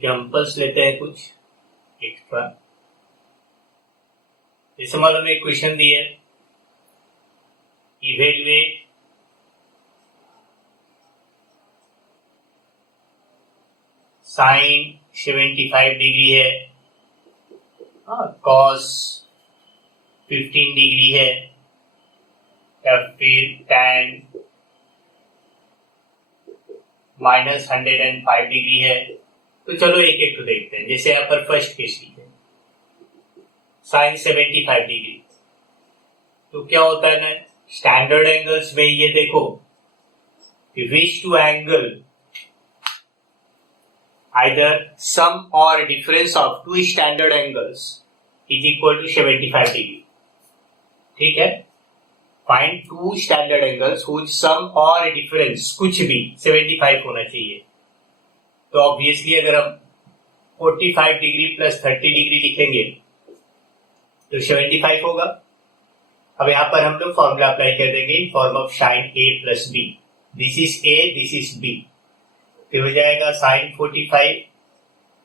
Examples लेते हैं कुछ एक्स्ट्रा। जैसे मालूम एक क्वेश्चन दिया है, इवेल्युएट साइन 75 डिग्री है, कॉस 15 डिग्री है, या फिर tan -105 डिग्री है। तो चलो एक एक तो देखते हैं। जैसे यहाँ पर फर्स्ट केस लिखते हैं, साइन 75 डिग्री। तो क्या होता है ना, स्टैंडर्ड एंगल्स में ये देखो, which two angle either sum or difference of two standard angles is equal to 75 degree. ठीक है, find two standard angles whose sum or difference कुछ भी 75 होना चाहिए। तो ऑब्वियसली अगर हम 45 डिग्री प्लस 30 डिग्री लिखेंगे तो 75 होगा। अब यहां पर हम लोग फॉर्मूला अप्लाई कर देंगे, form of sine a plus b। This is a, this is b। फिर हो जाएगा sine 45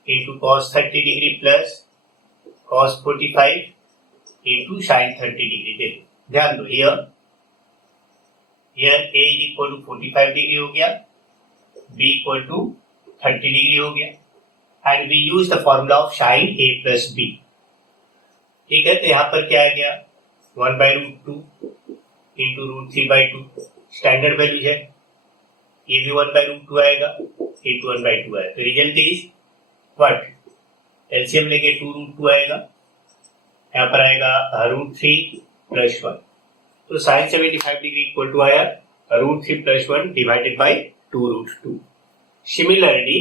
into cos 30 degree plus cos 45 into sine 30 degree. देखो ध्यान दो, ये a is equal to 45 degree हो गया, b इक्वल टू 30 डिग्री हो गया, and we use the formula of sine a plus b। ठीक है, तो यहाँ पर क्या आ गया, 1/√2 इंटू √3/2 स्टैंडर्ड वैल्यू है, ये भी 1/√2 आएगा, इंटू 1/2 आएगा। तो रिजल्ट इज व्हाट, एलसीएम लेके 2√2 आएगा, यहाँ पर आएगा √3 + 1। तो साइन 75 डिग्री इक्वल टू आया √3 + 1 divided by 2√2। Similarly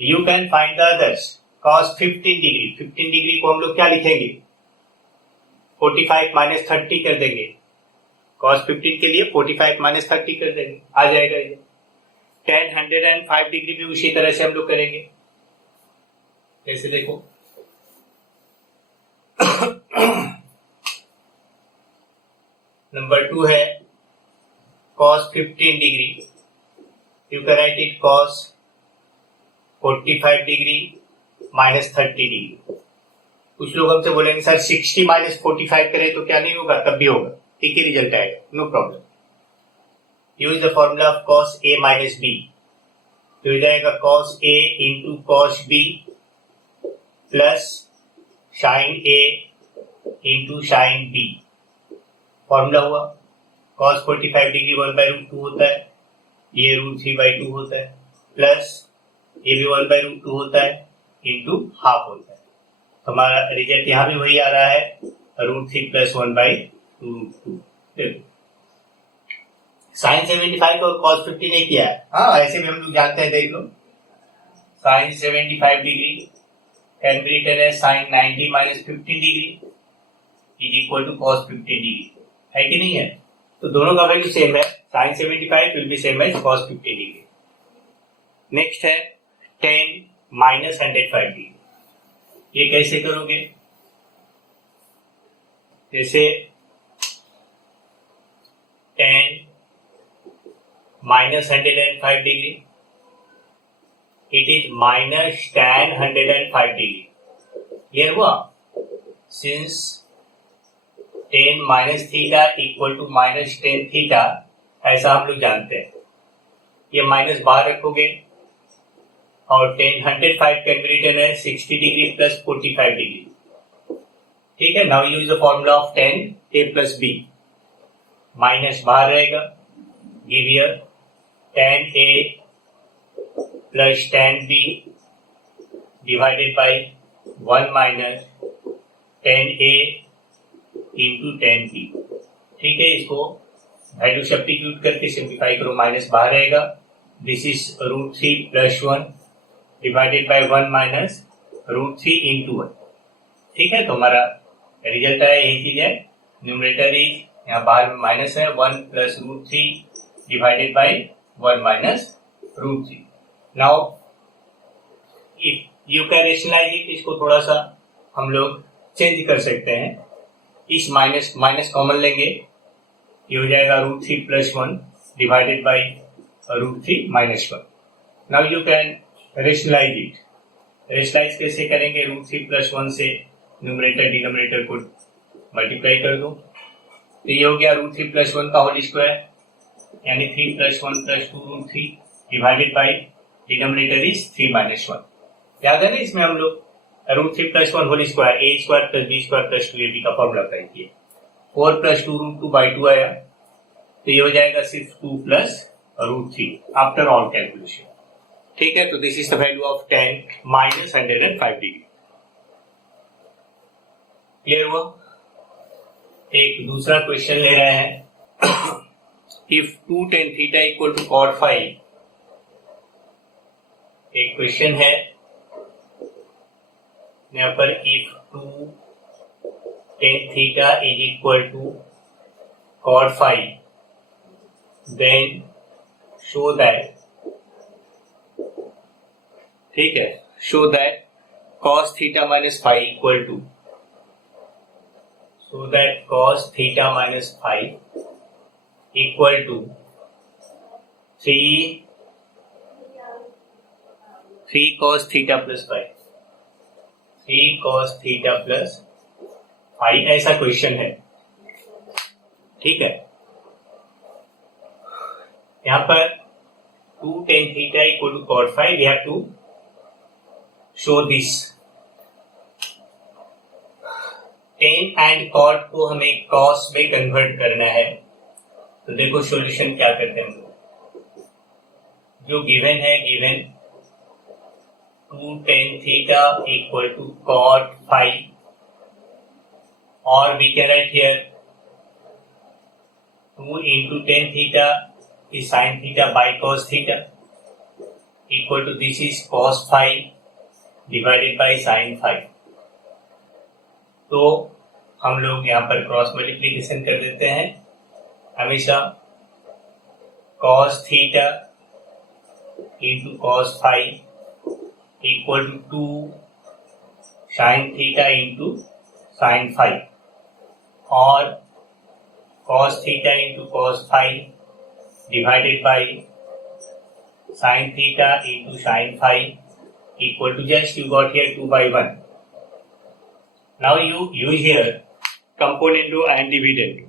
you can find the others. cos 15 degree, 15 degree को हम लोग क्या लिखेंगे, 45 - 30 कर देंगे। cos 15 के लिए 45 - 30 कर देंगे, आ जाएगा ये। tan 105 डिग्री भी उसी तरह से हम लोग करेंगे। कैसे देखो, नंबर 2 है cos 15 degree, you can write it cos 45 degree - 30 degree. कुछ लोग हमसे बोलेंगे सर 60 - 45 करें तो क्या नहीं होगा, तब भी होगा, ठीक ही रिजल्ट आएगा, no problem. Use the formula of cos a - b। तो हो जाएगा cos a into cos b plus sine a into sine b। Formula हुआ, cos 45 डिग्री 1/√2 होता है, ये √3/2 होता है, प्लस ये भी 1/√2 होता है, इंटू हाफ होता है। तो हमारा रिजल्ट यहाँ भी वही आ रहा है, √3 + 1/√2। देखो साइन 75 और cos 15 ने किया है, हाँ ऐसे भी हम लोग जानते हैं, देख लो। Sine 75 degree can be written as sine 90 - 15 degree is equal to cos 15 degree, है कि नहीं है। तो दोनों का वैल्यू सेम है, sine 75 will be same as cos 15 degree. Next है tan -105 डिग्री। ये कैसे करोगे, जैसे tan -105 degree, it is -tan 105 degree. ये हुआ, since tan -θ equal to -tan θ, ऐसा हम लोग जानते हैं। ये माइनस बाहर रखोगे और tan 105 कैन बी रिटन है 60 डिग्री प्लस 45 डिग्री। ठीक है, now use the formula of tan a plus b। Minus बाहर रहेगा, give here tan a plus tan b divided by 1 minus tan a into tan b। ठीक है, इसको value substitute करके simplify करो, minus बाहर रहेगा, this is √3 + 1 divided by 1 minus √3 into 1। ठीक है, तो हमारा रिजल्ट आया, यही चीज है। न्यूमरेटर इज, यहाँ बाहर में माइनस है, 1 + √3 divided by 1 minus √3। Now you can rationalise it, इसको थोड़ा सा हम लोग चेंज कर सकते हैं। इस माइनस कॉमन लेंगे, ये हो जाएगा √3 + 1 divided by √3 - 1। Now you can rationalise it, rationalize कैसे करेंगे, √3+1 से न्यूमरेटर डिनोमिनेटर को मल्टीप्लाई कर दो, तो ये हो गया √3+1 का होल स्क्वायर, यानी 3+1+2√3 डिवाइडेड बाई डिनोमिनेटर इज 3-1। याद है ना, इसमें हम लोग √3+1 whole square a² + b² + 2ab का फॉर्मूला अप्लाई किए। 4 + 2√2/2 आया, तो ये हो जाएगा सिर्फ 2 + √3 आफ्टर ऑल कैलकुलेशन। ठीक है, तो this is the value of tan -105 degree. Clear हुआ? एक दूसरा क्वेश्चन ले रहे हैं। If 2 tan theta equal to cot 5, एक क्वेश्चन है यहाँ पर, if 2 tan theta is equal to cot 5, then show that, ठीक है, show that cos theta minus 5 equal to, so that cos theta minus 5 equal to 3 cos theta plus 5, 3 cos theta plus 5, ऐसा question है। ठीक है, यहाँ पर 2 tan theta equal to cot 5, we have to show this। tan and cot को हमें cos में convert करना है, तो देखो सॉल्यूशन क्या करते हैं हम लोग। जो गिवन है, given 2 tan theta equal to cot 5, और we can write here 2 into tan theta is sin theta by cos theta equal to this is cos 5 divided by sin 5। तो हम लोग यहाँ पर क्रॉस मल्टीप्लीकेशन कर देते हैं हमेशा। cos theta into cos 5 equal to 2 sin theta into sin 5, और cos theta into cos 5 divided by sin theta into sin 5 equal to, just you got here 2/1। Now you use here componendo and dividendo।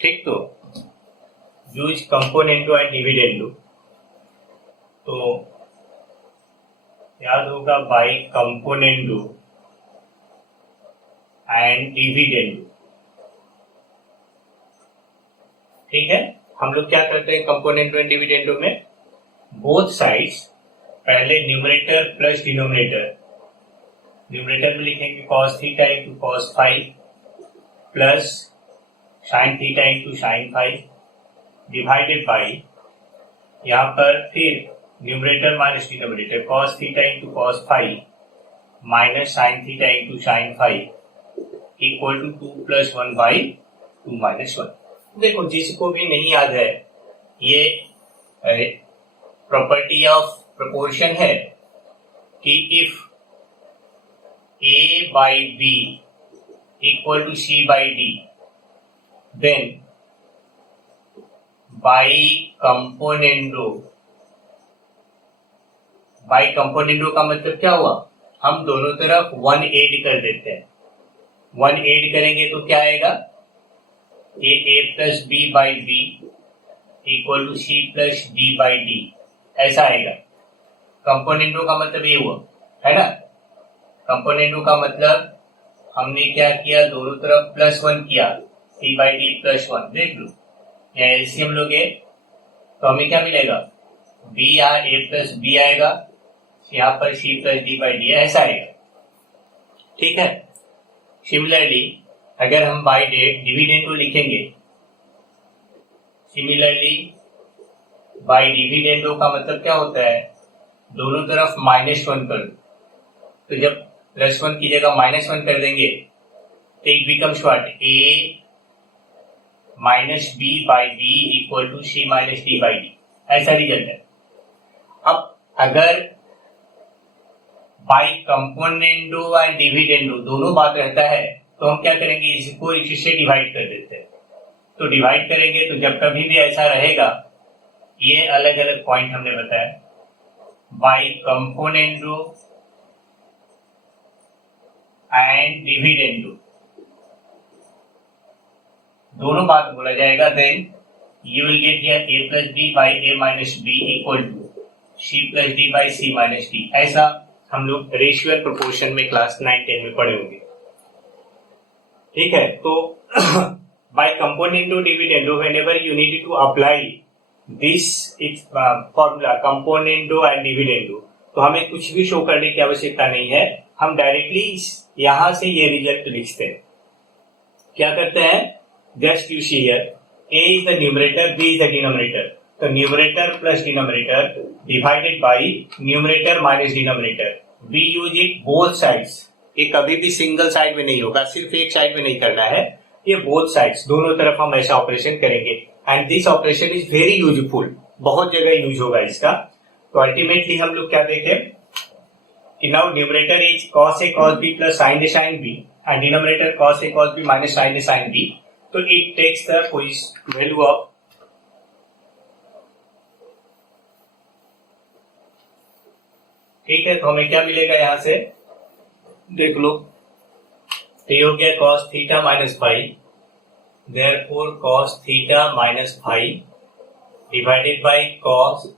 ठीक, तो use componendo and dividendo, तो याद होगा by componendo and dividendo। ठीक है, हम लोग क्या करते हैं componendo and dividendo में, बोथ साइड्स पहले न्यूमरेटर प्लस डिनोमिनेटर, न्यूमरेटर में लिखेंगे cos theta into cos 5 plus sin theta into sin 5 divided by, यहाँ पर फिर numerator minus denominator cos theta into cos 5 minus sin theta into sin 5 equal to 2 + 1/2 - 1। देखो, जिसको भी नहीं याद है, ये प्रॉपर्टी ऑफ प्रोपोर्शन है कि if A by B equal to C by D, then by componendo का मतलब क्या हुआ, हम दोनों तरफ 1 ऐड कर देते हैं। 1 ऐड करेंगे तो क्या आएगा, A plus B by B equal to C plus D by D, ऐसा आएगा। कंपोनेंडो का मतलब ये हुआ, है ना। कंपोनेंडो का मतलब हमने क्या किया, दोनों तरफ +1 किया, C by D +1। देख लो, यहाँ एलसीएम लोगे तो हमें क्या मिलेगा, B यहाँ A plus B आएगा, यहाँ पर C plus D by D ऐसा आएगा। ठीक है, सिमिलरली अगर हम बाई डिविडेंडो लिखेंगे, सिमिलरली बाई डिविडेंडो का मतलब क्या होता है, दोनों तरफ -1 कर दो, तो जब +1 की जगह -1 कर देंगे तो it becomes what, A minus B by D equal to C minus D by D, ऐसा रिजल्ट है। अब अगर बाई कंपोनेंडो एंड डिविडेंडो दोनों बात रहता है तो हम क्या करेंगे, इसको इससे डिवाइड कर देते हैं। तो डिवाइड करेंगे तो जब कभी भी ऐसा रहेगा, ये अलग अलग पॉइंट हमने बताया, बाई कंपोनेंडो एंड डिविडेंडो दोनों बात बोला जाएगा, then you will get here a plus b by a minus b equal to c plus d by c minus d। ऐसा हम लोग रेशियो एंड प्रोपोर्शन में क्लास 9-10 में पढ़े होंगे। ठीक है, तो by componendo dividendo whenever you need to apply this formula componendo and dividendo, तो हमें कुछ भी शो करने की आवश्यकता नहीं है, हम डायरेक्टली यहां से ये रिजल्ट लिखते हैं। क्या करते हैं, just you see here a is the numerator, b is the denominator, तो numerator plus denominator divided by numerator minus denominator, we use it both sides। ये कभी भी सिंगल साइड में नहीं होगा, सिर्फ एक साइड में नहीं करना है, ये बोथ साइड्स दोनों तरफ हम ऐसा ऑपरेशन करेंगे। And this operation is very useful, बहुत जगह यूज होगा इसका। तो अल्टीमेटली हम लोग क्या देखें कि now numerator is cos a cos b plus sin a sin b and denominator cos a cos b minus sin a sin b, तो it takes the value of ठीक है, तो हमें क्या मिलेगा यहां से देख लो, तो ये हो गया cos theta minus five, therefore cos theta minus five divided by cos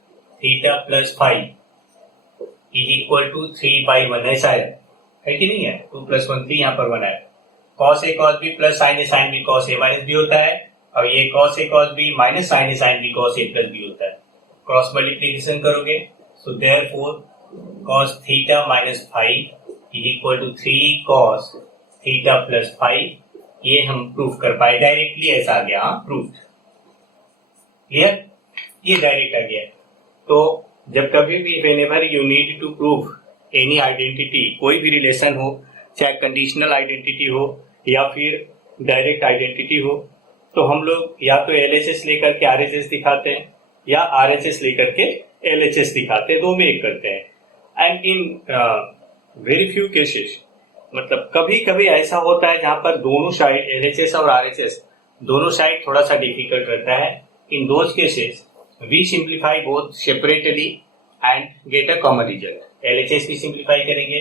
theta plus five is equal to 3/1। ऐसा है कि नहीं है, 2 + 1 3 यहाँ पर बना है। cos a cos b plus sin a sin b cos a minus b होता है, और ये cos a cos b minus sin a sin b cos a plus b होता है। क्रॉस मल्टीप्लिकेशन करोगे, so therefore cos theta minus five is equal to 3 cos theta plus five, ये हम proof कर पाए डायरेक्टली, ऐसा आ गया प्रूफ। क्लियर, ये डायरेक्ट आ गया। तो जब कभी भी whenever you need to prove any identity, कोई भी रिलेशन हो, चाहे कंडीशनल आइडेंटिटी हो या फिर डायरेक्ट आइडेंटिटी हो, तो हम लोग या तो LHS लेकर के RHS दिखाते हैं या RHS लेकर के LHS दिखाते हैं, दो में एक करते हैं। And in very few cases, मतलब कभी कभी ऐसा होता है जहां पर दोनों साइड LHS और RHS दोनों साइड थोड़ा सा डिफिकल्ट रहता है। In those cases we simplify both separately and get a common result. LHS भी सिंप्लीफाई करेंगे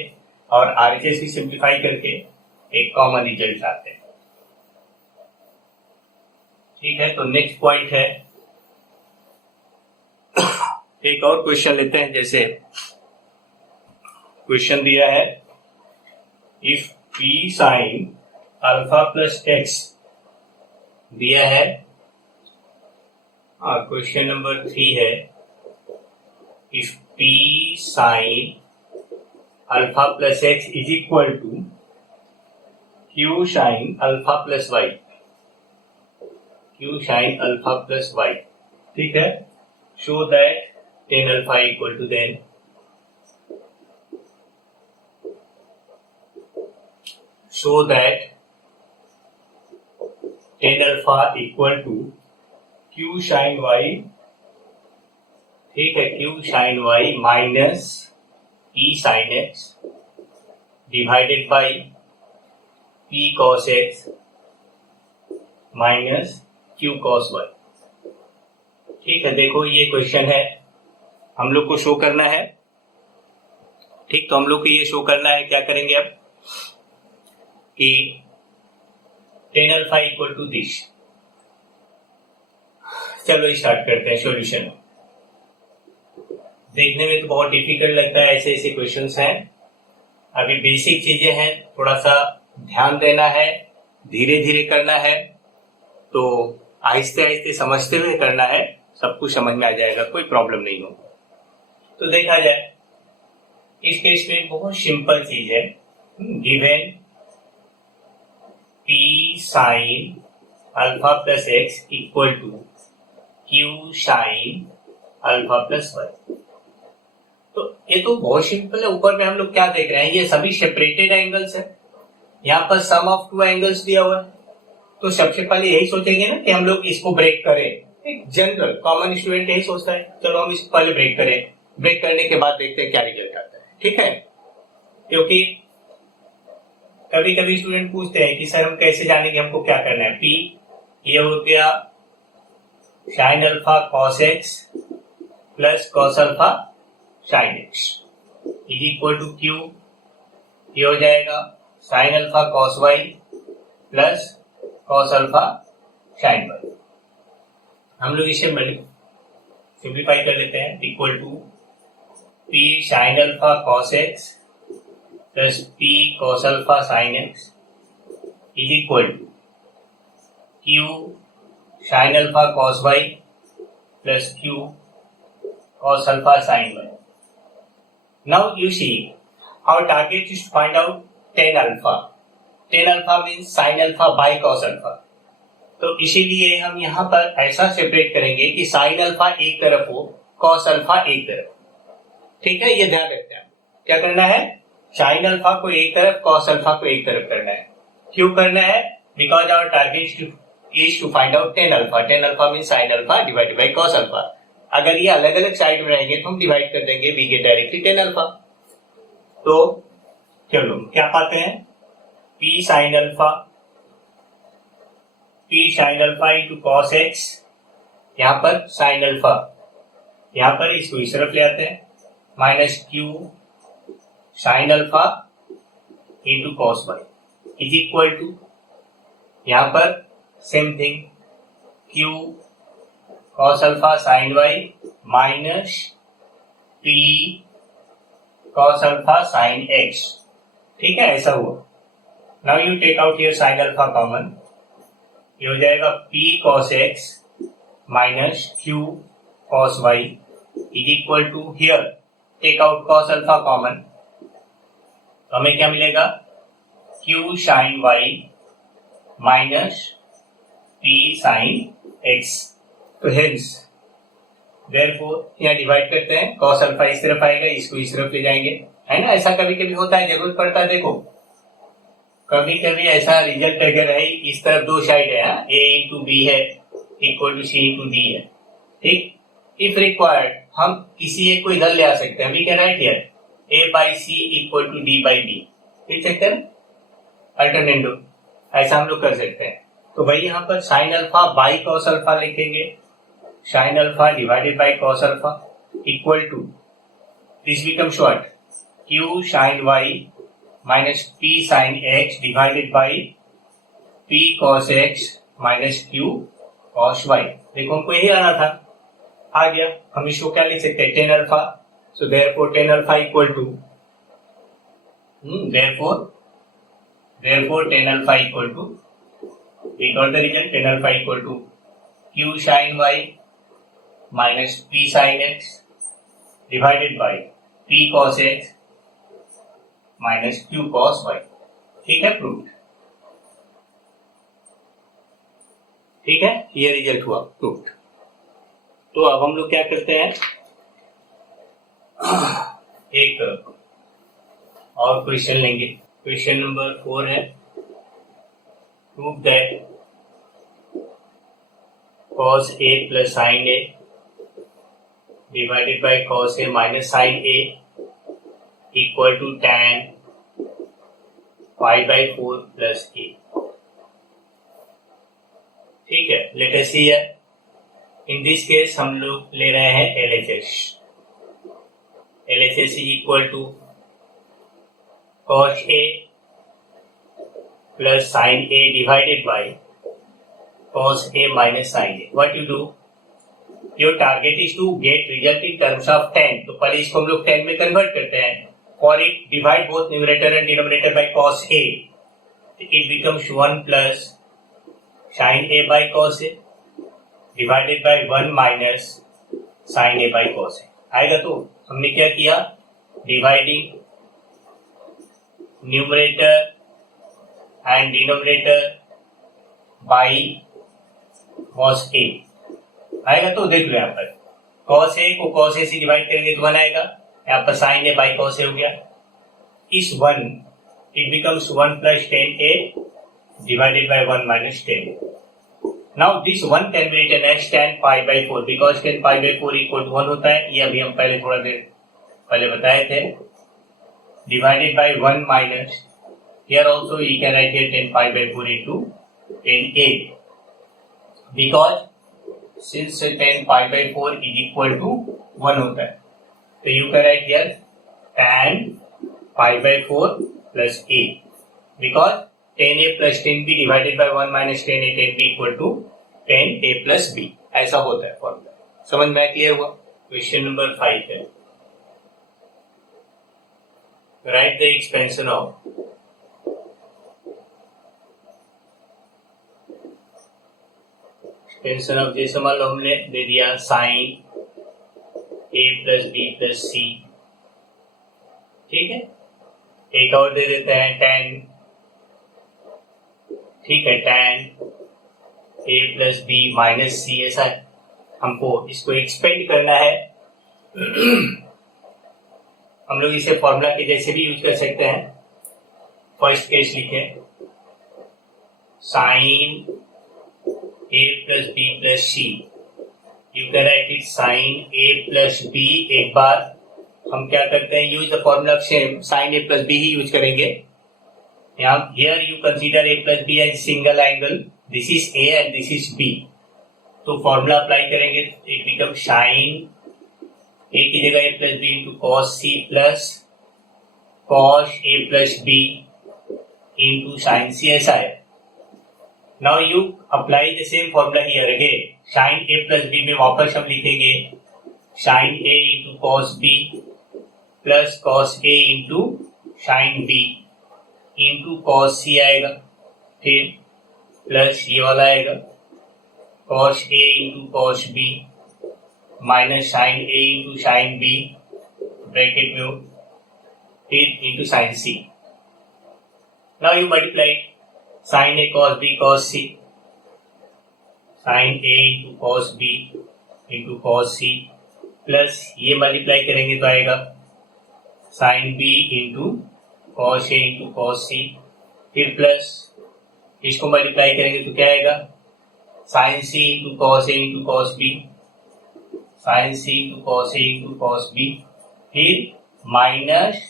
और RHS भी सिंप्लीफाई करके एक कॉमन रिजल्ट आते हैं। ठीक है, तो नेक्स्ट पॉइंट है, एक और क्वेश्चन लेते हैं। जैसे क्वेश्चन दिया है, if p sin alpha plus x दिया है, क्वेश्चन नंबर 3 है, if p sin alpha plus x is equal to q sine alpha plus y, q sine alpha plus y. ठीक है, show that tan alpha equal to then show that tan alpha equal to q sine y. ठीक है, q sine y minus e sin x divided by p cos x minus q cos y। ठीक है, देखो ये question है, हम लोग को शो करना है। ठीक, तो हम लोग को ये शो करना है, क्या करेंगे अब कि tan alpha equal to this. चलो स्टार्ट करते हैं सॉल्यूशन। देखने में तो बहुत डिफिकल्ट लगता है, ऐसे ऐसे क्वेश्चंस हैं, अभी बेसिक चीजें हैं, थोड़ा सा ध्यान देना है, धीरे धीरे करना है, तो आहिस्ते आहिस्ते समझते हुए करना है, सब कुछ समझ में आ जाएगा, कोई प्रॉब्लम नहीं होगा। तो देखा जाए इस केस में बहुत सिंपल चीज है, given p sin alpha plus x equal to q sin alpha plus y. तो ये तो बहुत सिंपल है। ऊपर में हम लोग क्या देख रहे हैं, ये सभी सेपरेटेड एंगल्स है, यहाँ पर सम ऑफ टू एंगल्स दिया हुआ है। तो सबसे पहले यही सोचेंगे ना कि हम लोग इसको ब्रेक करें, एक जनरल कॉमन स्टूडेंट यही सोचता है, चलो हम इसको पहले ब्रेक करें, ब्रेक करने के बाद देखते हैं क्या रिजल्ट आता है। ठीक है, क्योंकि कभी कभी स्टूडेंट पूछते हैं कि सर हम कैसे जानेंगे हमको क्या करना है। p ये हो गया sin alpha cos x plus cos alpha sin x is equal to q, ये हो जाएगा sine alpha cos y plus cos alpha sine y. हम लोग इसे सिंप्लीफाई कर लेते हैं, equal to p sine alpha cos x plus p cos alpha sine x is equal to q sine alpha cos y plus q cos alpha sin y. Now you see, our target is to find out tan alpha. Tan alpha means sin alpha by cos alpha. तो इसीलिए हम यहाँ पर ऐसा separate करेंगे कि sin alpha एक तरफ हो, cos alpha एक तरफ। ठीक है, ये ध्यान रखते हैं। क्या करना है? sin alpha को एक तरफ, cos alpha को एक तरफ करना है। क्यों करना है? Because our target is to find out tan alpha. Tan alpha means sin alpha divided by cos alpha. अगर ये अलग अलग साइड में रहेंगे तो हम डिवाइड कर देंगे, we get directly tan alpha. तो चलो क्या पाते हैं, p sine alpha into cos x, यहाँ पर साइन अल्फा, यहाँ पर इसको इस तरफ ले आते हैं, minus q sine alpha into cos y is equal to, यहाँ पर same thing, q cos alpha sin y minus p cos alpha sin x। ठीक है, ऐसा हुआ। Now you take out here sin alpha common, ये हो जाएगा p cos x minus q cos y is equal to, here take out cos alpha common, तो हमें क्या मिलेगा, q sin y minus p sin x। तो hence therefore यहाँ divide करते हैं, cos अल्फा इस तरफ आएगा, इसको इस तरफ ले जाएंगे, है ना। ऐसा कभी कभी होता है, जरूरत पड़ता है। देखो कभी कभी ऐसा रिजल्ट अगर है, इस तरफ दो साइड है, a इंटू बी है equal to c into d है, ठीक। इफ रिक्वायर्ड हम किसी एक को इधर ले आ सकते हैं, we can write here a by c equal to d by b, लिख सकते हैं अल्टरनेटिव, ऐसा हम लोग कर सकते हैं। तो भाई यहाँ पर sine alpha by cos alpha लिखेंगे, sin alpha divided by cos alpha equal to, this becomes what, q sin y minus p sin x divided by p cos x minus q cos y। देखो हमको यही आना था, आ गया। हम इसको क्या लिख सकते हैं, tan alpha, so therefore tan alpha equal to, therefore tan alpha equal to, we got the result, tan alpha equal to q sin y minus p sin x divided by p cos x minus q cos y। ठीक है, proved. ठीक है, ये result हुआ, proved. तो अब हम लोग क्या करते हैं, एक और क्वेश्चन लेंगे। क्वेश्चन नंबर 4 है, prove that cos a plus sin a divided by cos a minus sin a equal to tan pi by 4 plus a। ठीक है, let us see here, in this case हम लोग ले रहे हैं LHS। LHS is equal to cos a plus sin a divided by cos a minus sin a। What you do, your target is to get result in terms of tan। तो पहले इसको हम लोग tan में convert करते हैं। For it, divide both numerator and denominator by cos a, it becomes 1 plus sin a by cos a divided by 1 minus sin a by cos a आएगा। तो हमने क्या किया, dividing numerator and denominator by cos a आएगा। तो देख लो यहाँ पर cos a को cos a से डिवाइड करेंगे तो 1 आएगा, यहाँ पर sin a by cos a हो गया। इस 1 it becomes 1 plus tan a divided by 1 minus tan a। Now this 1 can be written as tan pi by 4 because tan pi by 4 equal to 1 होता है, ये अभी हम पहले थोड़ा देर पहले बताए थे। Divided by 1 minus, here also you can write here tan pi by 4 into tan a, because since tan pi by 4 is equal to 1 होता है, तो you can write here tan pi by 4 plus a because 10a plus 10b divided by 1 minus 10a 10b equal to 10a plus b, ऐसा होता है formula. समझ में clear हुआ? Question number 5 है, राइट द एक्सपेंशन ऑफ जैसे मान लो हमने दे दिया sine a plus B plus C, ठीक है। एक और दे देते हैं tan, ठीक है, tan a plus B minus C, ऐसा है। हमको इसको एक्सपेंड करना है। हम लोग इसे फॉर्मूला के जैसे भी यूज कर सकते हैं। फर्स्ट केस लिखे, sine a plus B plus c, you can write it sine a plus b. एक बार हम क्या करते हैं, use the formula same, sine a plus b ही यूज करेंगे। यहाँ here you consider a plus b as single angle, this is a and this is b, तो फॉर्मूला अप्लाई करेंगे, इट बिकम साइन a की जगह a plus B into cos C plus cos a plus B into sine C, ऐसा है। Now you apply the same formula here again, sine a plus B में वापस हम लिखेंगे sine a into cos B plus cos a into sine B into cos C आएगा, फिर plus ये वाला आएगा cos a into cos B minus sine a into sine B bracket में, फिर into sine C. Now you multiply sine a cos b cos c, sine a into cos b into cos c, plus ये multiply करेंगे तो आएगा sine b into cos a into cos c, फिर plus इसको multiply करेंगे तो क्या आएगा sine c into cos a into cos b, sine c into cos a into cos b, फिर minus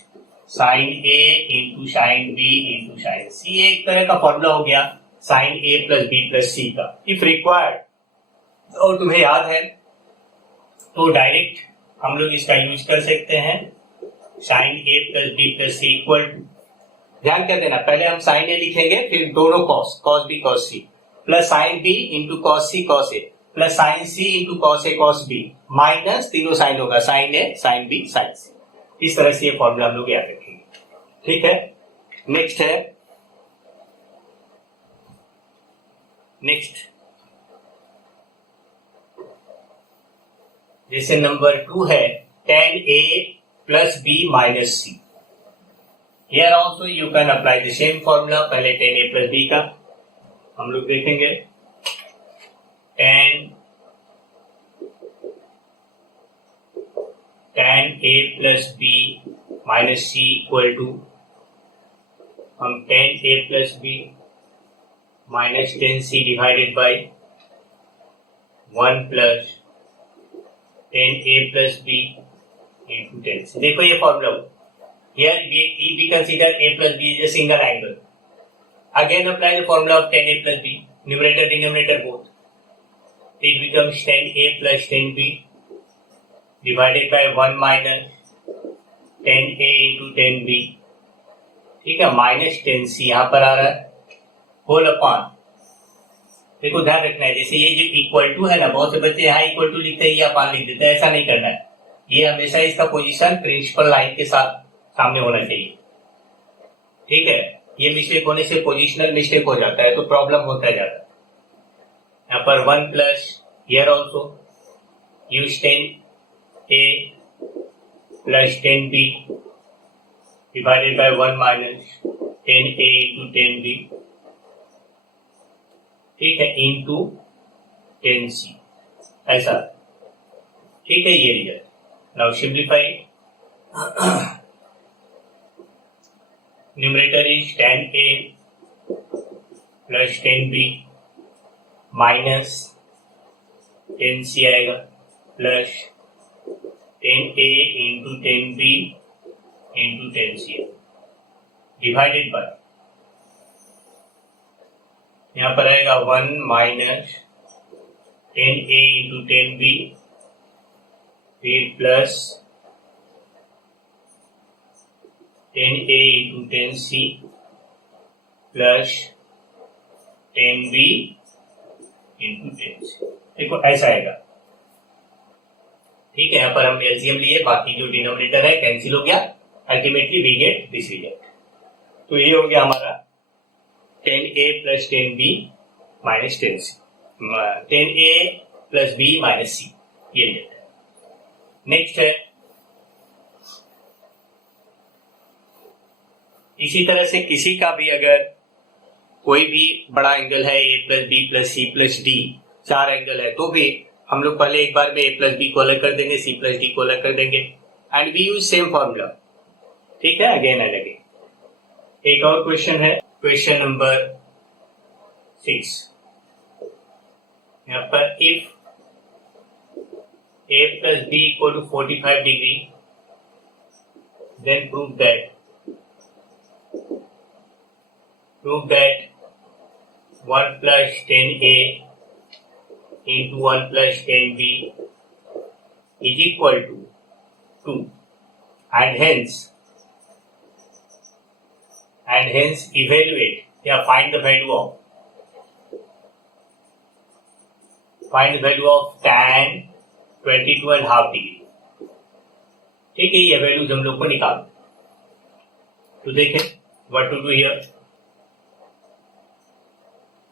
sine a into sine b into sine c। एक तरह का फॉर्मूला हो गया sine a plus b plus c का, if required. और तुम्हें याद है तो डायरेक्ट हम लोग इसका यूज कर सकते हैं, sine a plus b plus c equal to, ध्यान कर देना, पहले हम साइन a लिखेंगे फिर दोनों cos, cos b cos c, plus sine b into cos c cos a, plus sine c into cos a cos b, minus तीनों sine होगा sine a sine b sine c। इस तरह से ये formula हम लोग याद रखेंगे, ठीक है। नेक्स्ट है, नेक्स्ट जैसे नंबर 2 है tan a plus b minus c। Here also you can apply the same formula, पहले tan a प्लस b का हम लोग देखेंगे, tan a plus b minus c equal to, हम tan a plus b minus tan c divided by 1 plus tan a plus b into tan c। देखो ये formula, here we consider a plus b is a single angle. Again apply the formula of tan a plus b, numerator denominator both. It becomes tan a plus tan b divided by 1 minus tan a into tan b, ठीक है, minus tan c यहाँ पर आ रहा है, whole upon, देखो ध्यान रखना है, जैसे ये जो इक्वल टू है ना, बहुत से बच्चे यहाँ इक्वल टू लिखते हैं, ये अपान लिख देते हैं, ऐसा नहीं करना है। ये हमेशा इसका पोजीशन प्रिंसिपल लाइन के साथ सामने होना चाहिए, ठीक है। ये मिस्टेक होने से पोजिशनल मिस्टेक हो जाता है तो प्रॉब्लम होता है ज्यादा। यहाँ पर 1 plus here also use tan a plus tan b divided by 1 minus tan a into tan b, ठीक है, इंटू tan c, ऐसा, ठीक है। ये result, now simplify, numerator is tan a plus tan b minus tan c आएगा plus tan a into tan b into tan c divided bye, यहाँ पर आएगा 1 minus tan a into tan b, फिर plus tan a into tan c plus 10b into 10c। देखो ऐसा आएगा, ठीक है। यहाँ पर हम एलसीएम लिए, बाकी जो डिनोमिनेटर है कैंसिल हो गया, ultimately we get this result. तो ये हो गया हमारा 10a plus 10b minus 10c, 10a plus b minus c, ये रिजल्ट है। नेक्स्ट है, इसी तरह से किसी का भी अगर कोई भी बड़ा एंगल है a plus B plus c plus d, 4 angle है, तो भी हम लोग पहले एक बार में a प्लस बी को अलग कर देंगे, c प्लस डी को अलग कर देंगे, and we use same formula, ठीक है, अगेन एंड अगेन। एक और क्वेश्चन है, क्वेश्चन नंबर 6। यहाँ पर if a plus b equal to 45 degree, then prove that 1 plus 10a into 1 plus 10b is equal to 2, and hence evaluate या find the value of tan 22.5 degree. ठीक है, ये values हम लोग को निकाल। तो देखें what to do here.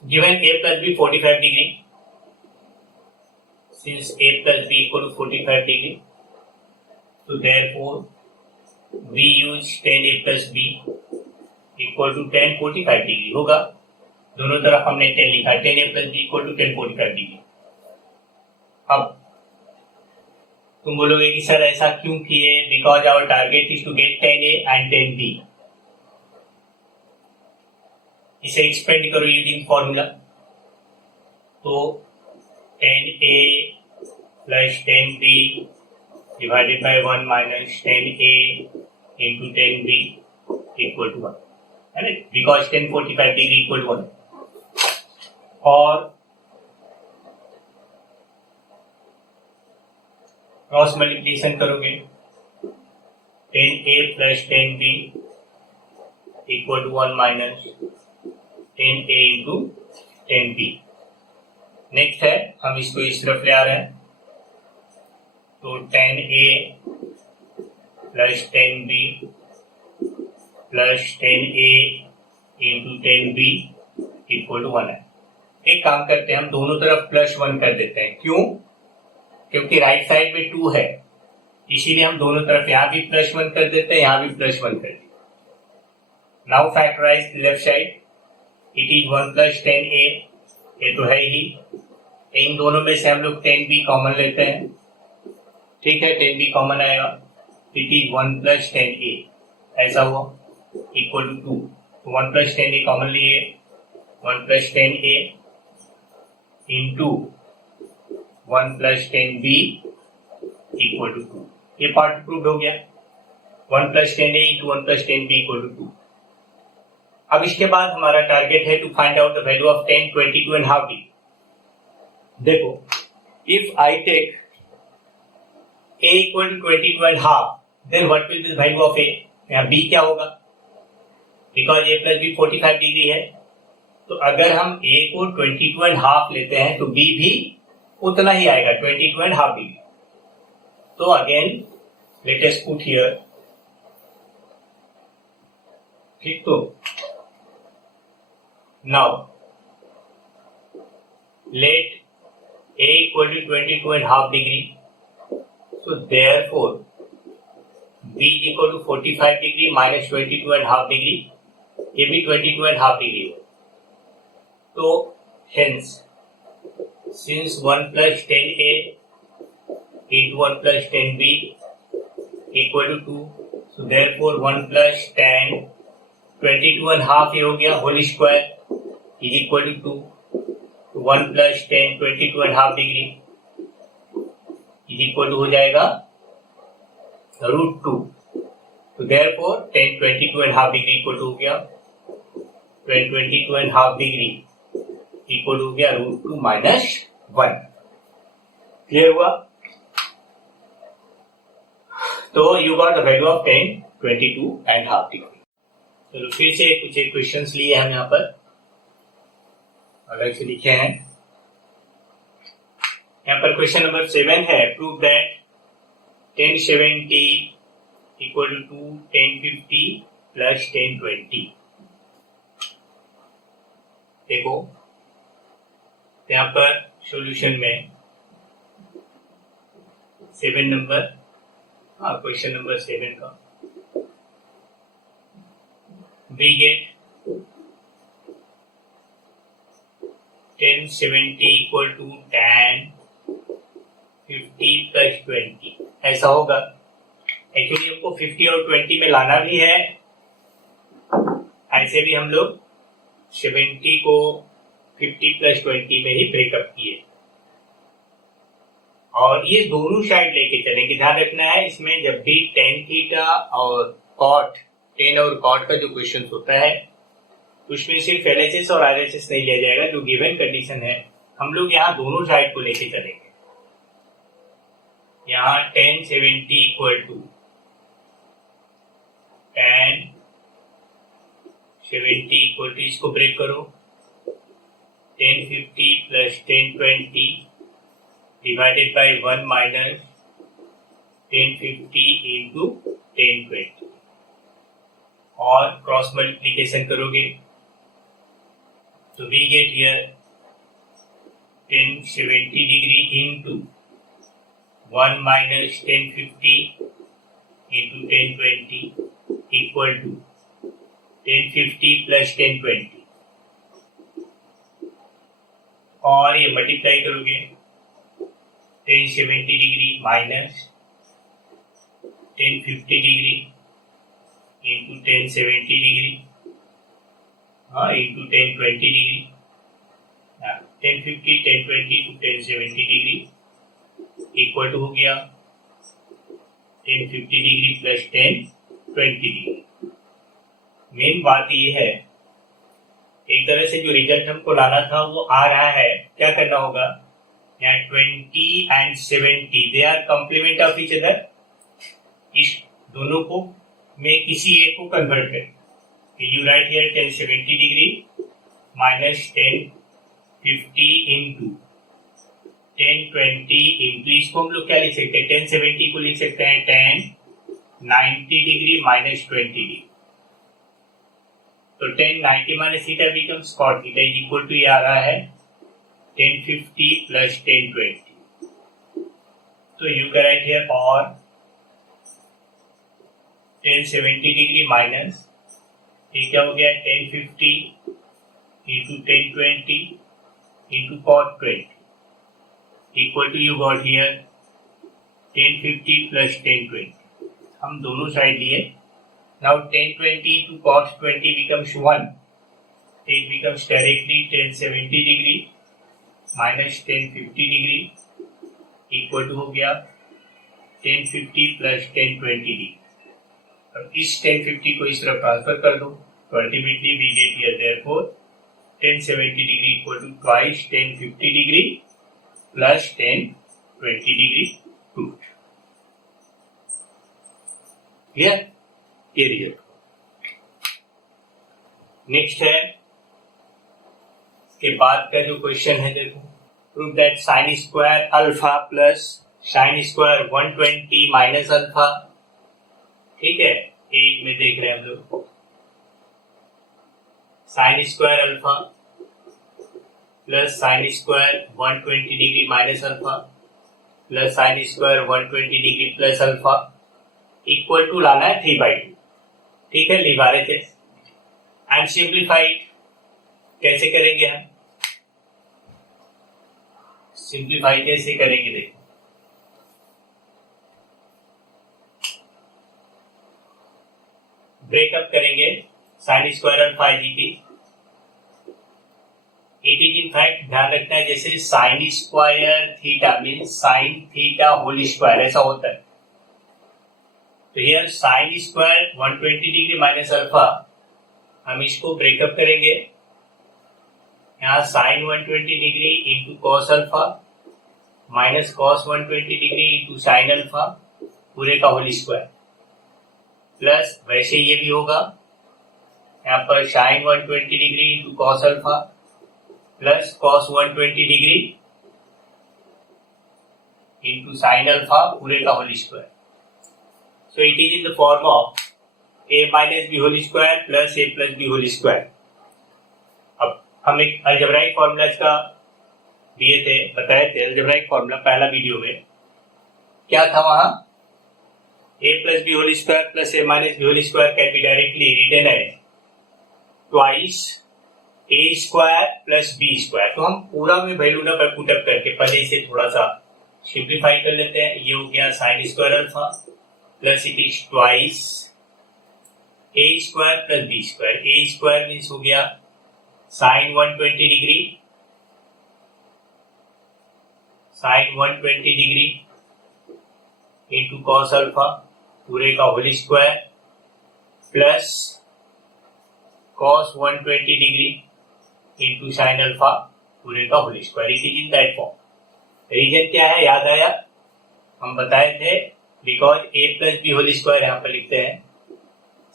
Given a plus b 45 degree, since a plus b equal to 45 degree, so therefore we use 10a plus b equal to 10 45 degree होगा। दोनों तरफ हमने 10 लिखा, 10a plus b equal to 10 45 degree। अब तुम बोलोगे कि sir ऐसा क्यों किए, because our target is to get 10a and 10b। इसे एक्सपेंड करो यूजिंग फॉर्मूला, तो 10a plus 10b divided by 1 minus 10a into 10b equal to 1, है ना, बिकॉज 10 45 डिग्री इक्वल टू 1। और क्रॉस मल्टीप्लिकेशन करोगे, 10a plus 10b equal to 1 minus 10a into 10b। Next है, हम इसको इस तरफ ले आ रहे हैं, तो 10a plus 10b plus 10a into 10b equal to 1 है। एक काम करते हैं, हम दोनों तरफ प्लस 1 कर देते हैं। क्यों? क्योंकि राइट साइड में 2 है, इसीलिए हम दोनों तरफ यहां भी प्लस 1 कर देते हैं, यहां भी प्लस 1 कर देते हैं। Now factorize left side, it is 1 plus 10a, ये तो है ही। इन दोनों में से हम लोग 10b कॉमन लेते हैं, ठीक है, 10b कॉमन आएगा, इट इज 1 प्लस 10a, ऐसा हुआ, equal to 2। 1 plus 10a common लिए, 1 plus 10a into 1 plus 10b equal to 2। ये पार्ट प्रूव हो गया, 1 plus 10a into 1 plus 10b equal to 2। अब इसके बाद हमारा टारगेट है to find out the value of 10 22.5 degree. देखो, if I take a equal to 22.5, then what will be the value of a? यहाँ b क्या होगा, because a plus b 45 degree है, तो अगर हम a को 22.5 लेते हैं तो b भी उतना ही आएगा, 22.5 डिग्री। तो again let us put here, ठीक, तो now let a equal to 22.5 degree, so therefore b is equal to 45 degree minus 22.5 degree, ये भी 22.5 degree हो। तो hence since 1 plus 10a into 1 plus 10b equal to 2, so therefore 1 plus 10 22.5 ये हो गया whole square is equal to 2, 1 plus 10 22.5 degree is equal to हो जाएगा √2। तो देयरफॉर 10 22.5 डिग्री इक्वल टू हो गया 22.5 डिग्री इक्वल हो गया √2 माइनस 1। क्लियर हुआ? तो you got the value of 10 22.5 degree. चलो फिर से कुछ एक क्वेश्चंस लिए हम यहाँ पर अलग से लिखे हैं। यहाँ पर क्वेश्चन नंबर 7 है, prove that 1070 equal to 1050 plus 1020। देखो यहाँ पर सॉल्यूशन में 7 नंबर, क्वेश्चन नंबर 7 का we get 1070 equal to 1050 plus 20 ऐसा होगा। एक्चुअली हमको 50 और 20 में लाना भी है, ऐसे भी हम लोग 70 को 50 प्लस 20 में ही ब्रेकअप किए और ये दोनों साइड लेके चलेंगे। ध्यान रखना है इसमें जब भी टेन थीटा और कॉट, टेन और कॉट का जो क्वेश्चन होता है उसमें सिर्फ एलएचएस और आरएचएस नहीं लिया जाएगा, जो गिवन कंडीशन है हम लोग यहाँ दोनों साइड को लेके चलेंगे। यहाँ 1070 इक्वल टू 1070 इक्वल टू, इसको ब्रेक करो, 1050 plus 1020 divided by 1 minus 1050 into 1020 और क्रॉस मल्टीप्लीकेशन करोगे तो we get here 1070 degree into 1 minus 1050 into 1020 equal to 1050 plus 1020 और ये मल्टीप्लाई करोगे 1070 degree minus 1050 degree into 1070 degree into 1020 degree, 1050 1020 two 1070 degree equal to हो गया 1050 डिग्री प्लस 1020 डिग्री। मेन बात ये है, एक तरह से जो रिजल्ट हमको लाना था वो आ रहा है। क्या करना होगा, यहाँ 20 and 70 they are complement of each other, इस दोनों को में किसी एक को कन्वर्ट करें। You write here 1070 degree minus 1050 into 1020 into, इसको हम लोग क्या लिख सकते हैं, 1070 को लिख सकते हैं 1090 डिग्री माइनस 20 डिग्री। तो 1090 माइनस theta becomes cot theta is equal to, ये आ रहा है 1050 प्लस 1020। तो यू कैन राइट हियर और 1070 डिग्री माइनस, ये क्या हो गया 1050 into 1020 into cot 20 equal to, you got here 1050 plus 1020। हम दोनों साइड लिए। Now 1020 into cos 20 becomes 1. It becomes directly 1070 degree minus 1050 degree equal to हो गया 1050 plus 1020 degree। अब इस 1050 को इस तरफ ट्रांसफर कर दो तो ultimately we get here therefore 1070 degree equal to twice 1050 degree plus 1020 degree proved. Clear? ये रिजल्ट। नेक्स्ट है के बाद का जो क्वेश्चन है, देखो, prove that sine square alpha plus sine square 120 minus alpha. ठीक है, एक में देख रहे हैं हम लोग sine square alpha plus sine square 120 degree minus alpha plus sine square 120 degree plus alpha equal to लाना है 3/2। ठीक है, लीव RHS एंड सिंप्लीफाइड कैसे करेंगे हम, सिंप्लीफाई कैसे करेंगे देखो, ब्रेकअप करेंगे sine square alpha it is in fact, ध्यान रखना है जैसे sine square theta mean sine theta whole square ऐसा होता है। तो here sine square 120 degree minus alpha, हम इसको ब्रेकअप करेंगे, यहाँ sine 120 degree into cos alpha minus cos 120 degree into sine alpha पूरे का होल स्क्वायर प्लस वैसे ये भी होगा यहाँ पर sine 120 degree into cos alpha plus cos 120 degree into sine alpha पूरे का whole square. So it is in the form of a minus b whole square plus a plus b whole square. अब हम एक algebraic formulas का दिए थे, बताए थे अलजेब्राइक फॉर्मूला पहला वीडियो में. क्या था वहां? a plus b whole square plus a minus b whole square can be directly written as twice a square plus b square. तो हम पूरा में वैल्यू ना पुटअप करके पहले इसे थोड़ा सा सिंप्लीफाई कर लेते हैं. ये हो गया sine square alpha plus it is twice a square plus b square. a square means हो गया sine 120 degree into cos alpha पूरे का whole square plus cos 120 degree into sine alpha पूरे का whole square. It is in that form. Reason क्या है याद आया? हम बताए थे because a plus b whole square यहाँ पर लिखते हैं.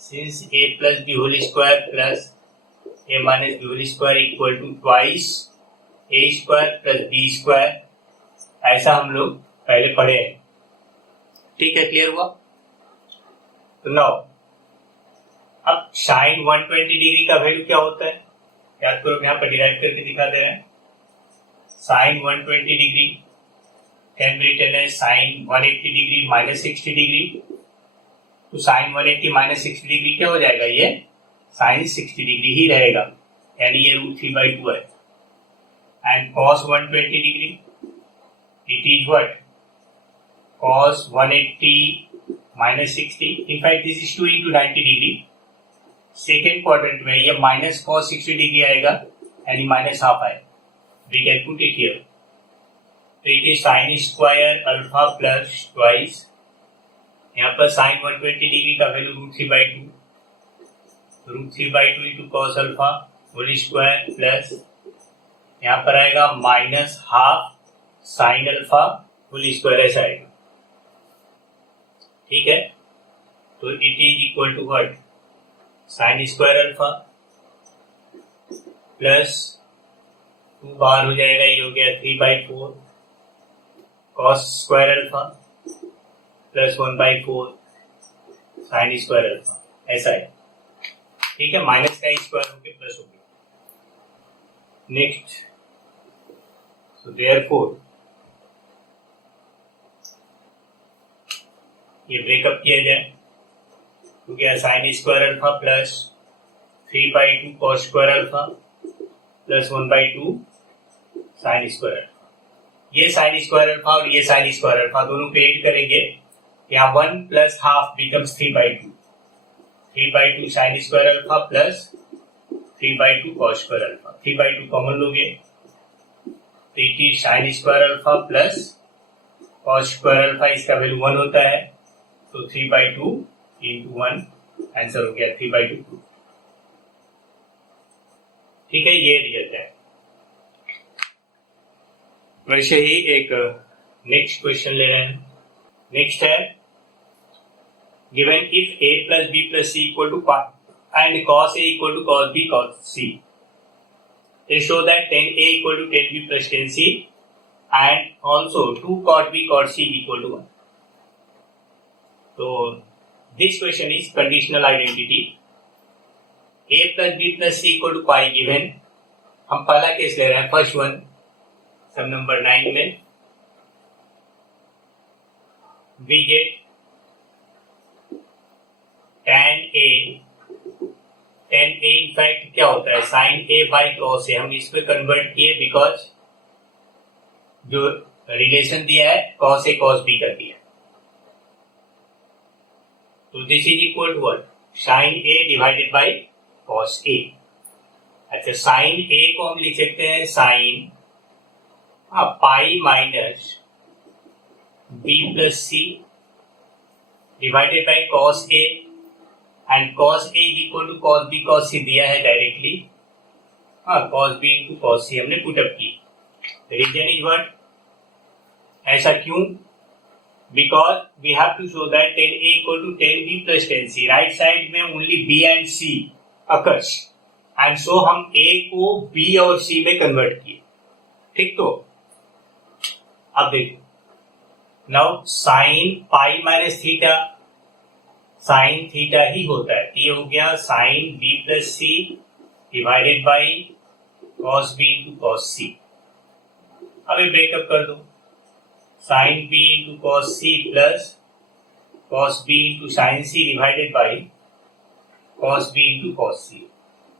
Since a plus b whole square plus a minus b whole square equal to twice a square plus b square, ऐसा हम लोग पहले पढ़े हैं. ठीक है, क्लियर हुआ? तो नाउ अब साइन 120 डिग्री का वैल्यू क्या होता है याद करो. यहाँ पर डिराइव करके दिखा दे रहे हैं. Sine 120 degree can be written as sine 180 degree minus 60 degree. तो साइन 180 माइनस 60 डिग्री क्या हो जाएगा? ये साइन 60 डिग्री ही रहेगा, यानी ये √3/2 है. And cos 120 degree it is what? Cos 180 minus 60. In fact, this is 2 into 90 degree. Second quadrant में ये minus cos 60 degree आएगा, यानी minus half आए. We can put it here. तो it is sin square alpha plus twice. यहाँ पर sin 120 degree का value √3/2. √3/2 into cos alpha whole square plus यहाँ पर आएगा minus half sine alpha whole square ऐसा आएगा. ठीक है, तो it is equal to what? Sine square alpha plus 2 बाहर हो जाएगा, ये हो गया 3/4 cos square alpha plus 1/4 sine square alpha, ऐसा है. ठीक है, माइनस का स्क्वायर होके प्लस हो गया. नेक्स्ट, सो देयरफॉर ये ब्रेकअप किया जाए तो क्या? Sign square alpha plus 3/2 cos square alpha plus 1/2 sign square alpha. ये साइन स्क्वायर अल्फा और ये साइन स्क्वायर अल्फा दोनों को ऐड करेंगे, यहाँ 1 plus half becomes 3/2. 3/2 sign square alpha plus 3/2 cos square alpha. 3/2 common लोगे तो it is sine square alpha plus cos square alpha, इसका वैल्यू 1 होता है. तो 3/2 into 1 आंसर हो गया 3/2. ठीक है, ये रिजल्ट है. वैसे ही एक नेक्स्ट क्वेश्चन ले रहे हैं. नेक्स्ट है given if a plus b plus c equal to pi and cos a equal to cos b cos c, they show that tan a equal to tan b plus tan c and also 2 cot b cot c equal to 1. So this question is conditional identity. A plus b plus c equal to pi given. हम पहला case ले रहे हैं, first one, सम number 9 में. We get tan A. tan A in fact क्या होता है? sin A by cos A. हम इस पे कन्वर्ट किए बिकॉज जो रिलेशन दिया है cos A cos B का दिया. तो this is equal to what? Sine A divided by cos A. अच्छा, साइन A को हम लिख सकते हैं sine pi minus B plus C divided by cos A, and cos A is equal to cos B cos C दिया है directly. cos B into cos C हमने put up की. Reason is what? ऐसा क्यों? Because we have to show that tan A equal to tan B plus tan C. Right side में only B and C occurs and so हम a को b और c में convert किए, ठीक। तो अब देखो now sine pi minus theta sine theta ही होता है, ये हो गया sine b plus C divided by cos b into cos C. अब ये ब्रेकअप कर दो, sine b into cos C plus cos b into sine C divided by cos b into cos C.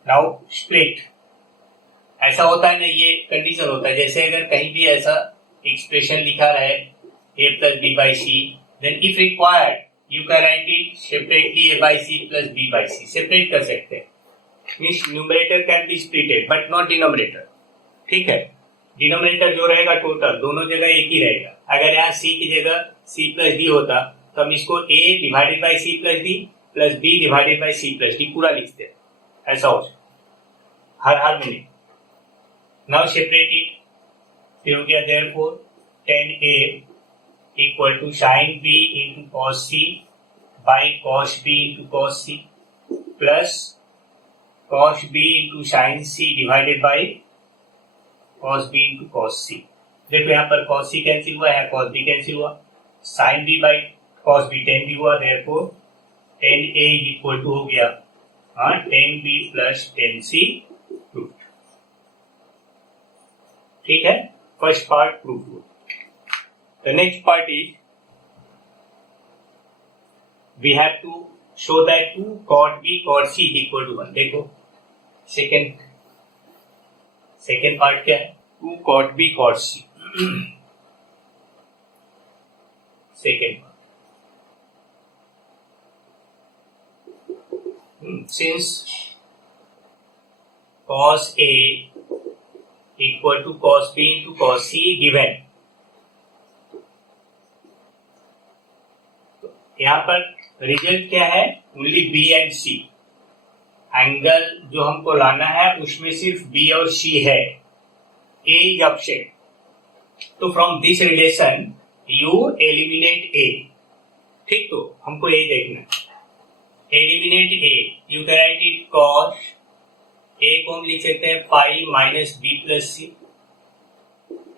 Now split, ऐसा होता है ना, ये condition होता है जैसे अगर कहीं भी ऐसा एक्सप्रेशन लिखा रहे a plus b by c, then if required you can write it separately a by C plus b by c, separate कर सकते हैं। Means numerator can be splitted but not denominator, ठीक है। डिनोमिनेटर जो रहेगा total दोनों जगह एक ही रहेगा। अगर यहाँ c की जगह c प्लस डी होता तो हम इसको a divided by C plus D plus b divided by C plus D पूरा लिखते हैं, ऐसा हो हर मिनट। नाउ सेपरेट इट, फिर हो गया therefore tan a equal to sine b into cos C by cos b into cos C plus cos b into sine C divided by cos b into cos C. देखो यहाँ पर cos C cancel हुआ है, cos b cancel हुआ, sign b by cos b tan b हुआ, therefore tan a equal to हो गया tan b plus tan c proof, ठीक है। फर्स्ट पार्ट प्रूफ हुआ। The next part is we have to show that 2 cot b cot c is equal to 1। देखो second part क्या है, 2 cot b cot c। Second part, since cos a equal to cos b into cos c given, यहाँ पर result क्या है, only b and c. Angle जो हमको लाना है उसमें सिर्फ बी और सी है, ए इज अपसेट। तो from this relation you eliminate A, ठीक। तो हमको ए देखना है, eliminate A, you can write it cos A को हम लिख सकते हैं pi minus B plus C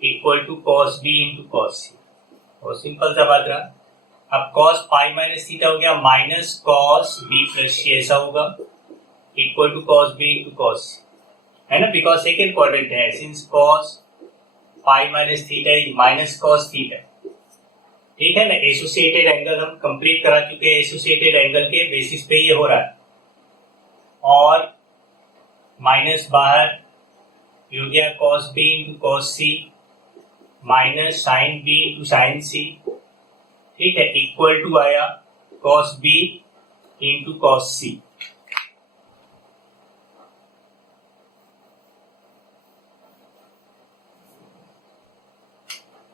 equal to cos B into cos C. और सिंपल सा बात रहा। अब cos पाई माइनस थीटा हो गया minus cos b plus c, ऐसा होगा equal to cos b into cos c, है ना, बिकॉज सेकेंड क्वाड्रेंट है। Since cos pi minus theta is minus cos theta, ठीक है ना। एसोसिएटेड एंगल हम कंप्लीट करा चुके हैं, एसोसिएटेड एंगल के बेसिस पे ये हो रहा है। और माइनस बाहर हो गया cos b into cos c minus sine b into sine c, ठीक है, इक्वल टू आया cos b into cos c।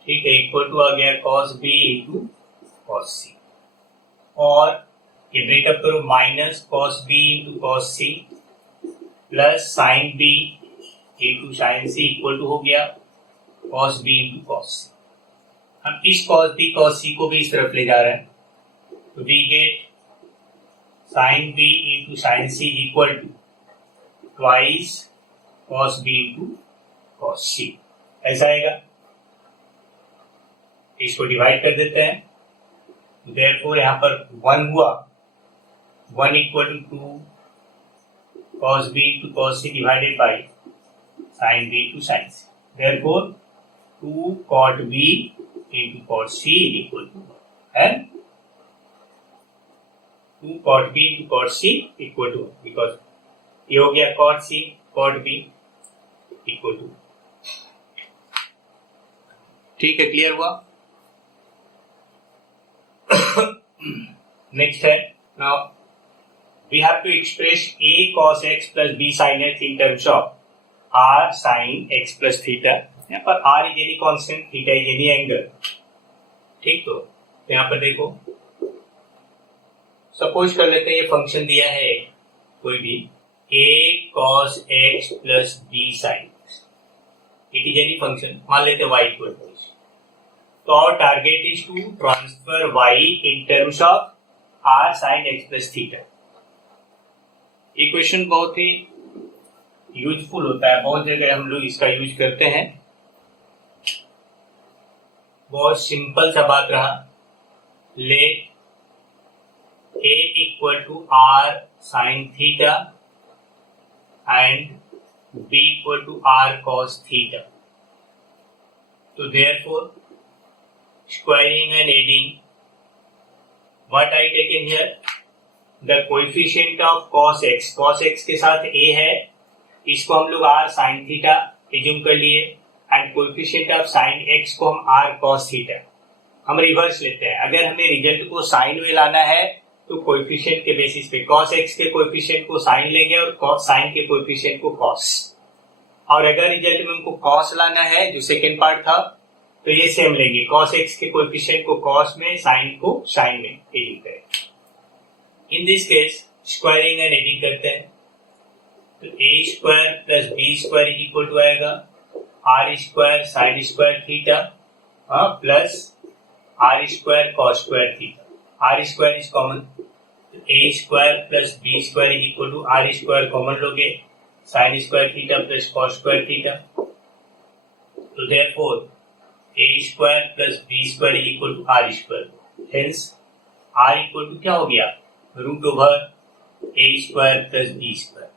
ठीक है, इक्वल टू आ गया cos b into cos c। और ये ब्रेकअप करो, minus cos b into cos c plus sine b into sine c equal to हो गया cos b into cos c। हम इस cos b cos c को भी इस तरफ ले जा रहे हैं, तो we get sine b into sine c equal to twice cos b into cos c, ऐसा आएगा। इसको डिवाइड कर देते हैं, देयरफॉर यहाँ पर 1 हुआ, 1 equal to 2 cos b into cos c divided by sine b into sine c, therefore 2 cot b into cot c equal to 1 है, 2 cot b into cot c equal to 1, because ये हो गया cot c cot b equal to 1। ठीक है, clear हुआ। Next है, now we have to express a cos x plus b sin x in terms of r sin x plus theta। यहाँ पर r is any constant, theta is any angle, ठीक। तो यहाँ पर देखो, सपोज कर लेते हैं ये फंक्शन दिया है कोई भी a cos x plus b sin x, it is any function, मान लेते हैं y इक्वल टू। तो our target is to transfer y in terms of r sin x plus theta। ये क्वेश्चन बहुत ही यूजफुल होता है, बहुत जगह हम लोग इसका यूज करते हैं। बहुत सिंपल सा बात रहा। Let a equal to r sine theta and b equal to r cos theta. तो therefore squaring and adding, what I taken here, the coefficient of cos x के साथ a है, इसको हम लोग r sin थीटा एज्यूम कर लिए, and coefficient of sin x को हम r cos थीटा। हम रिवर्स लेते हैं, अगर हमें रिजल्ट को साइन में लाना है तो कोएफिशिएंट के बेसिस पे cos x के कोएफिशिएंट को साइन लेंगे और साइन के कोएफिशिएंट को cos, और अगर रिजल्ट में हमको cos लाना है जो सेकेंड पार्ट था तो ये सेम लेंगे, cos x के कोएफिशिएंट को cos में, साइन को साइन में एडिंग करें। In this case squaring and adding करते हैं, तो a square plus b square equal to आएगा r square sine square theta plus r square cos square theta. r square is common, a square plus b square equal to r square common लोगे, sine square theta plus cos square theta. तो therefore a square plus b square equal to r square, hence r equal to क्या हो गया, root over a square plus b square.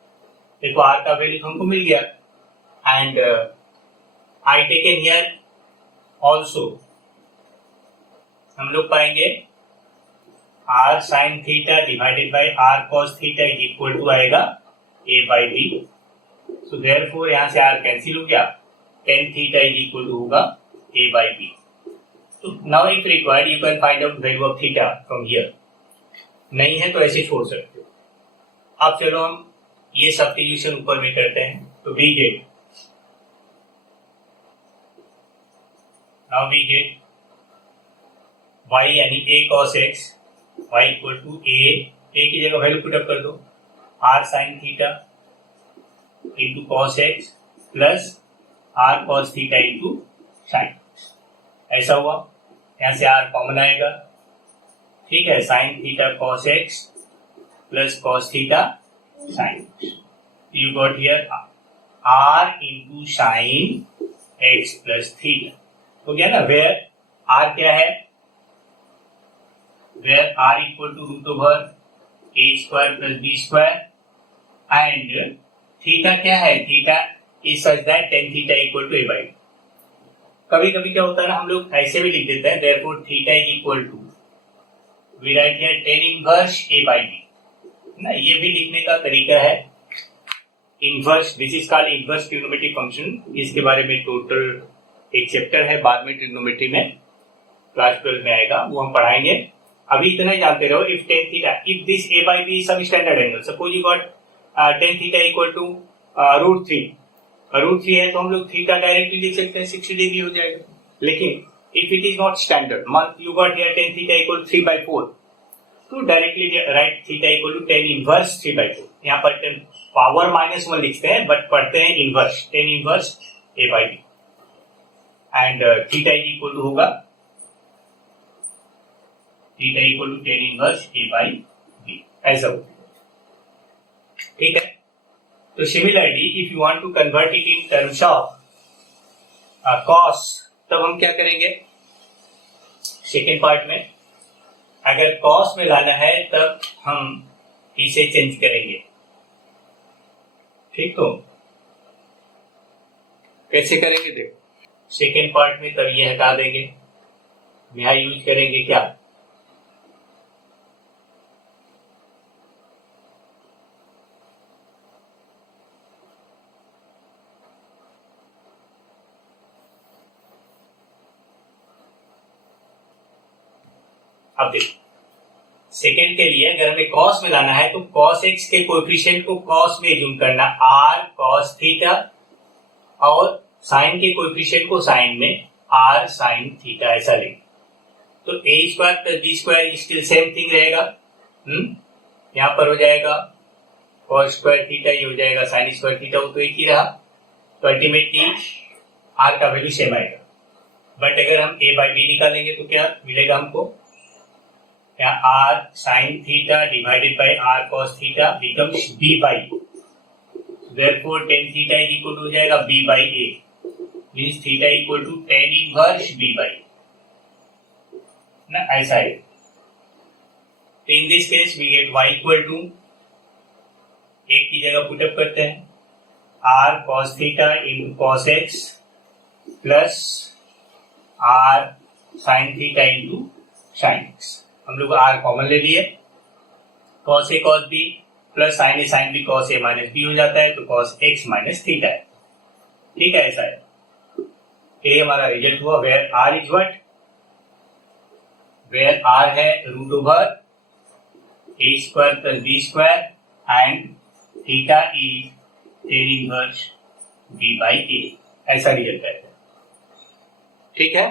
देखो r का value हमको मिल गया, and I taken here also हम लोग पाएंगे r sine theta divided by r cos theta is equal to आएगा a by b। So therefore यहाँ से r कैंसिल हो गया, tan theta is equal to होगा a बाई b। तो now if required you can find out value of theta from here, नहीं है तो ऐसे छोड़ सकते हो। अब चलो हम ये सब्स्टिट्यूशन ऊपर में करते हैं, तो we get, now we get y यानी a cos x, y equal to a की जगह वैल्यू पुटअप कर दो, r sine theta into cos x plus r cos theta into sine, ऐसा हुआ। यहाँ से r कॉमन आएगा, ठीक है, sine theta cos x plus cos theta sine, you got here r into sine x plus theta, हो गया ना। वेयर r क्या है, where r equal to root over a square plus b square, and theta क्या है, theta is such that tan theta equal to a by. कभी कभी क्या होता है ना, हम लोग ऐसे भी लिख देते हैं, therefore theta is equal to, we write here tan inverse a by b ना, ये भी लिखने का तरीका है। Inverse, this is called inverse trigonometric function, इसके बारे में टोटल एक चैप्टर है, बाद में ट्रिग्नोमेट्री में क्लास 12 में आएगा, वो हम पढ़ाएंगे। अभी इतना ही जानते रहो, if tan theta, if this a by b सब standard angle, suppose you got tan theta equal to root 3 है तो हम लोग थीटा डायरेक्टली लिख सकते हैं, 60 डिग्री हो जाएगा। लेकिन if it is not standard, मान you got here tan theta equal 3/4, तो directly write theta equal to tan inverse 3/4। यहाँ पर पावर -1 लिखते हैं बट पढ़ते हैं inverse, tan inverse a by b, and theta equal to होगा, theta equal to tan inverse a by b, ऐसा होगा, ठीक है। तो similarly if you want to convert it in terms of cos, तब हम क्या करेंगे, सेकेंड पार्ट में अगर कॉस में लाना है तब हम इसे चेंज करेंगे, ठीक। तो कैसे करेंगे, देखो सेकेंड पार्ट में तब ये हटा देंगे, यहाँ यूज करेंगे क्या, अब देखो सेकेंड के लिए अगर हमें कॉस में लाना है तो कॉस एक्स के कोएफिशिएंट को कॉस में एज्यूम करना, आर कॉस थीटा, और साइन के कोएफिशिएंट को साइन में आर साइन थीटा, ऐसा लेंगे। तो a square plus b square still same thing रहेगा, यहाँ पर हो जाएगा कॉस स्क्वायर थीटा, ये हो जाएगा साइन स्क्वायर थीटा, वो तो एक ही रहा। तो अल्टीमेटली आर का वैल्यू सेम आएगा, बट अगर हम a बाई b निकालेंगे तो क्या मिलेगा हमको, यहाँ r sin theta divided by r cos theta becomes b by a. Therefore tan theta is equal to हो जाएगा b by a, means theta equal to tan inverse b by a. ना ऐसा है. In this case we get y equal to, एक की जगह put up करते हैं, r cos theta into cos x plus r sin theta into sin x. हम लोग r कॉमन ले लिए, cos a cos b plus sin a sin b cos a minus b हो जाता है, तो cos x माइनस थीटा है. ठीक है, ऐसा है. ये हमारा रिजल्ट हुआ. Where r is what, where r है root over a square plus b square and theta is tan inverse b by a. ऐसा रिजल्ट है. ठीक है.